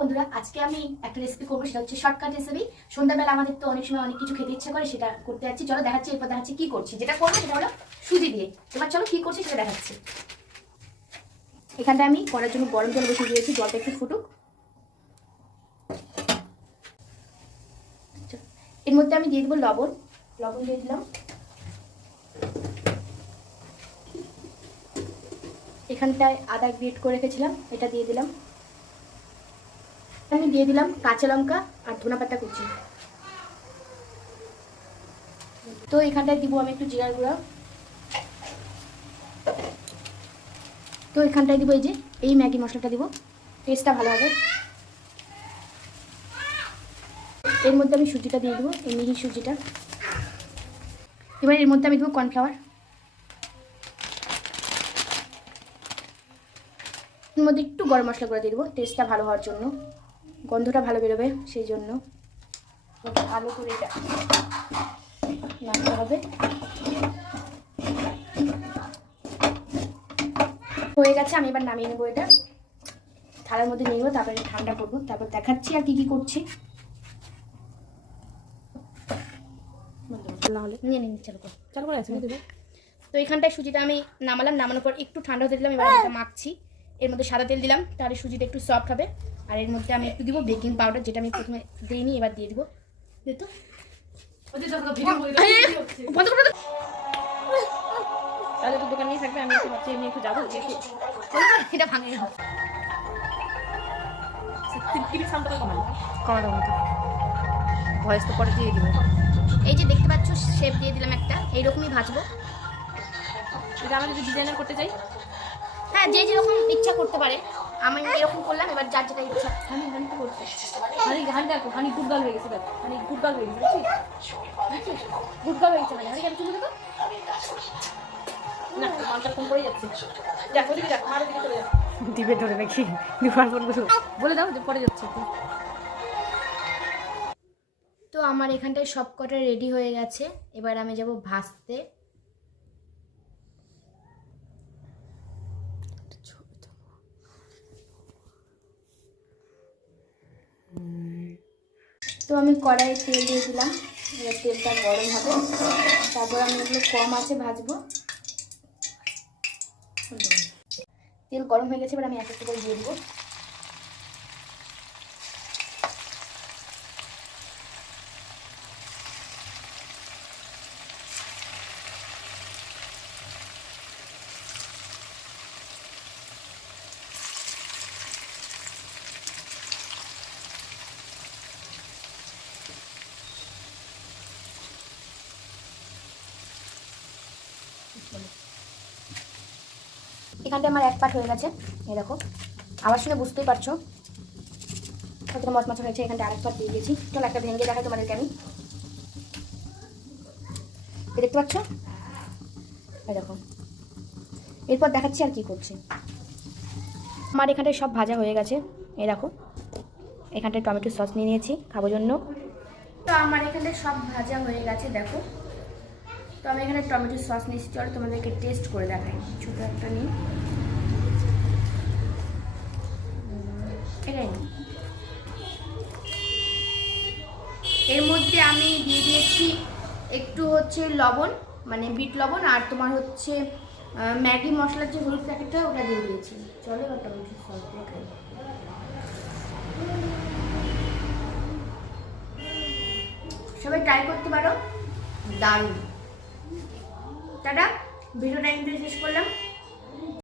বন্ধুরা, আজকে আমি একটা রেসিপি করবো, সেটা হচ্ছে শর্টকাট রেসিপি। সন্ধ্যাবেলা আমাদের তো অনেক সময় অনেক কিছু খেতে ইচ্ছা করে, সেটা করতে যাচ্ছি। চলো দেখাচ্ছি, এরপর দেখাচ্ছি কি করছি। যেটা করবো সেটা হলো সুজি দিয়ে। এবার চলো কি করছি সেটা দেখাচ্ছি। এখানটা আমি করার জন্য গরম জল বসিয়ে দিয়েছি, জলটা একটু ফুটুক। এর মধ্যে আমি দিয়ে দেবো লবণ। লবণ দিয়ে দিলাম। এখানটায় আদা গ্রেট করে রেখেছিলাম, এটা দিয়ে দিলাম। আমি দিয়ে দিলাম কাঁচা লঙ্কা আর ধনেপাতা কুচি। তো এখানটায় দিব আমি একটু জিরার গুঁড়া। তো এখানটায় দিব এই ম্যাগি মশলাটা দিব, টেস্টটা ভালো হবে। এর মধ্যে আমি সুজিটা দিয়ে দেবো, এই মিহি সুজিটা। এবার এর মধ্যে আমি দেবো কর্নফ্লাওয়ার। এর মধ্যে একটু গরম মশলা করে দিয়ে দেবো, টেস্টটা ভালো হওয়ার জন্য, গন্ধটা ভালো বেরোবে সেই জন্য। ভালো করে এটা নাড়তে হবে। হয়ে গেছে, আমি এবার নামিয়ে নেবো। এটা থালার মধ্যে নিয়ে নেবো, তারপরে ঠান্ডা করবো, তারপর দেখাচ্ছি আর কি কি করছি। নিয়ে নিন, চালু করে আছে। তো এখানটায় সুজিটা আমি নামালাম, নামানোর পর একটু ঠান্ডা হতে দিলাম। এবার এটা মাখছি। এর মধ্যে সাদা তেল দিলাম, তাহলে সুজিটা একটু সফট হবে। আর এর মধ্যে আমি একটু দিব বেকিং পাউডার, যেটা আমি প্রথমে দিইনি, এবার দিয়ে দিব। তাহলে তো দোকান নিয়ে থাকবে, আমি একটু ভাবছি এমনি একটু যাবো, এটা ভাঙে ভয়েস তো পরে দিয়ে দিব। এই যে দেখতে পাচ্ছ শেপ দিয়ে দিলাম একটা, এইরকমই ভাজবো। এটা আমরা যদি ডিজাইনার করতে চাই, হ্যাঁ যে যেরকম ইচ্ছা করতে পারে। আমি এরকম করলাম, এবার যার যেটা ইচ্ছা। হানি কি করছে? হানি দেখো, হানি গুড়গাল হয়ে গেছে। দেখো হানি গুড়গাল হয়ে গেছে, বুঝছিস? গুড়গাল হয়ে গেছে। হানি কেন চলে দেখো না, মালটা ফোন করে যাচ্ছে। দেখো দিকে দেখো, মারো দিকে চলে যাও। দিবে ধরে নাকি দুবার ফোন করে বলে দাও যে পরে যাচ্ছে। তো আমার এখানটায় সব কটা রেডি হয়ে গেছে, এবার আমি যাব ভাজতে। তো আমি কড়াইয়ে তেল দিয়ে দিলাম, এবার তেলটা গরম হবে। তারপর আমি এগুলো কম আছে ভাজবো। তেল গরম হয়ে গেছে, এবার আমি এক একটা করে দিয়ে দেবো। এখানটা আমার এক পাট হয়ে গেছে, এই দেখো। আবার শুনে বুঝতেই পারছো কতটা মচমচা হয়েছে। এখানটা আরেক পাট দিয়ে দিয়েছি। চলো একটা ভেঙে দেখাই তোমাদেরকে আমি। দেখতে পাচ্ছ, এই দেখো। এরপর দেখাচ্ছি আর কি করছি। আমার এখানটায় সব ভাজা হয়ে গেছে, এই দেখো। এখানটায় টমেটো সস নিয়ে নিয়েছি খাবার জন্য। তো আমার এখানটায় সব ভাজা হয়ে গেছে, দেখো। তো আমি এখানে টমেটো সস নিয়েছি। চলো তোমাদেরকে টেস্ট করে দেখাই, ছোটো একটা নিই। এটাই না, এর মধ্যে আমি দিয়ে দিয়েছি একটু হচ্ছে লবণ, মানে বিট লবণ, আর তোমার হচ্ছে ম্যাগি মশলার যে হলুদ প্যাকেটটা, ওটা দিয়ে দিয়েছি। চলো এবার টমেটো সস দিয়ে খাই। সবাই ট্রাই করতে পারো, দারুণ। টাটা, ভিডিওটা এখানে শেষ করলাম।